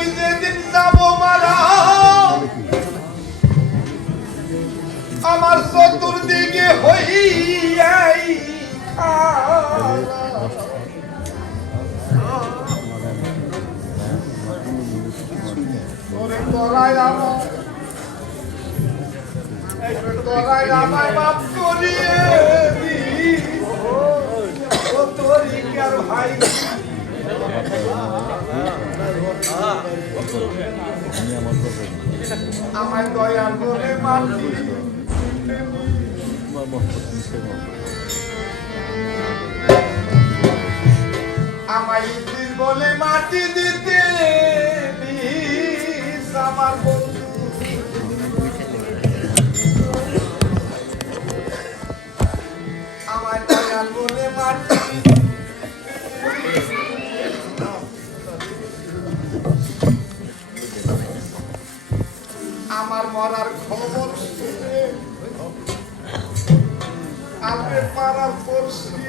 আমি যেদিন যাবো মারা আমার চতুর্দিকে হইয়াই আমায় মাফ করিয়ে তোর ভাই আমার দয়া করে মাটি আমায় ইদ্রিস বলে মাটি দিতে আমার বন্ধু আমার দয়া বলে মাটি আমার মরার খবর শুনে আপনি পাড়ার পড়ছি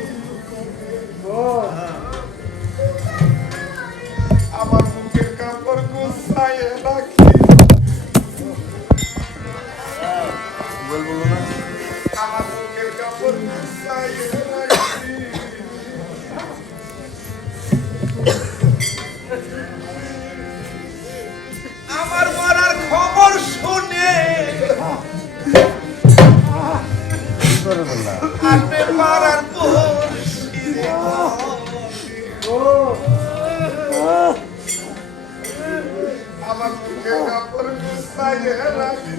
আমার মুখের কাপড় গুছাইয়ে রাখি আমার মুখের কাপড় গুছাইয়ে রাখি আমার মরার খবর শুনে আপনি মারার আমার মুখে কাপড় গুছাইয়ে রাখি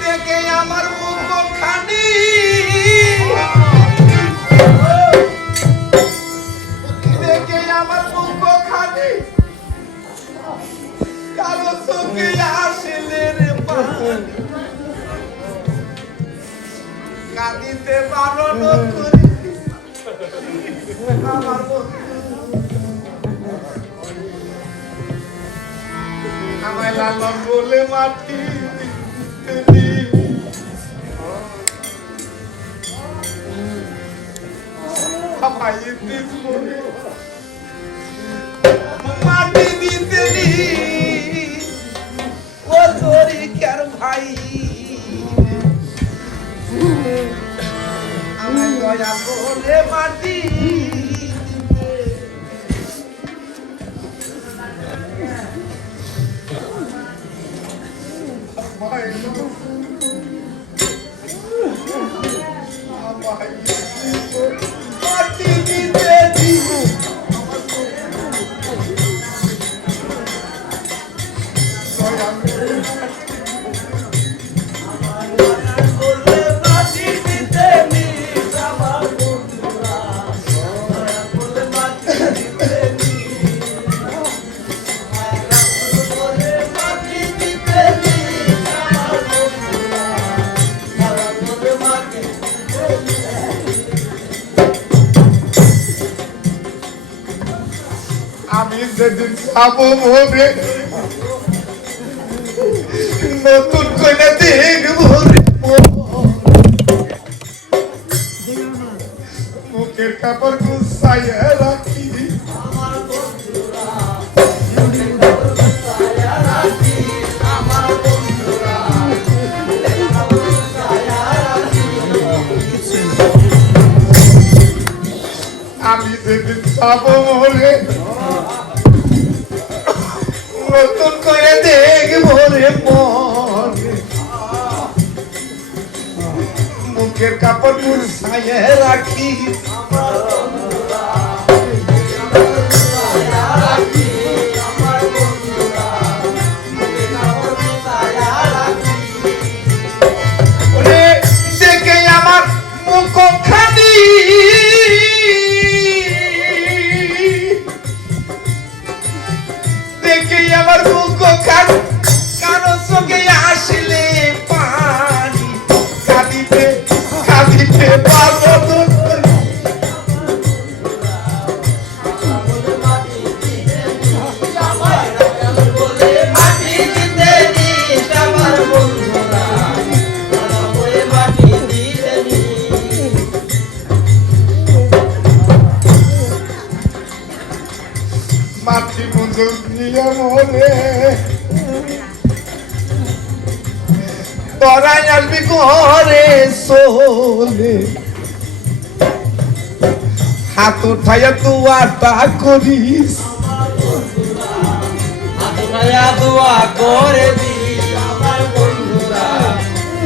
দেখে আমার মুখ খানি দেখে আমার মুখ খানি কালো চোখে আসলে রে কাঁদিতে বারণ করি আমার আমায় লালন বলে মাটি আমায় ইদ্রিস বলে মাটি দিতে ও তরিকার ভাই আমার দয়া বলে মাটি মাটি দিতে আমি যেদিন যাবো মরে নতুন করে দেখবো মুখের কাপড় গুছাইয়া রাখি আমি যেদিন যাবো মরে নতুন করে দেখবো রে মুখের কাপড় গুছাইয়ে রাখি দেখে আমার মুখ খানি দেখে আমার মুখ খানি কারো চোখে আসলে পানি কাঁদিতে কাঁদিতে পারবো দুনিয়া মরে তোরাই আসবি ঘরে সোলে হাত উঠাইয়া দুয়াটা করিস হাত উঠাইয়া দোয়া করে দি আমার বন্ধুরা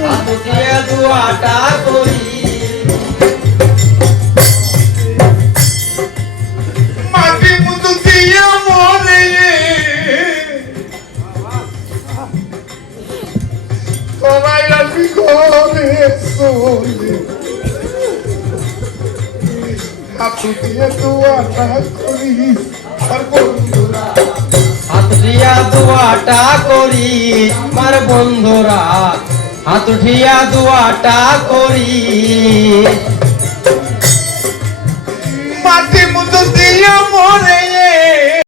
হাত উঠাইয়া দোয়াটা করি মাটি মুদু দিয়া মরে তোরাই আসবি ঘরে সোলে হাত উঠিয়া দুয়াটা করিস আর বন্ধুরা হাত উঠিয়া দোয়াটা করি আমার বন্ধুরা হাত উঠিয়া দোয়াটা করি মাটি মুদু দিয়া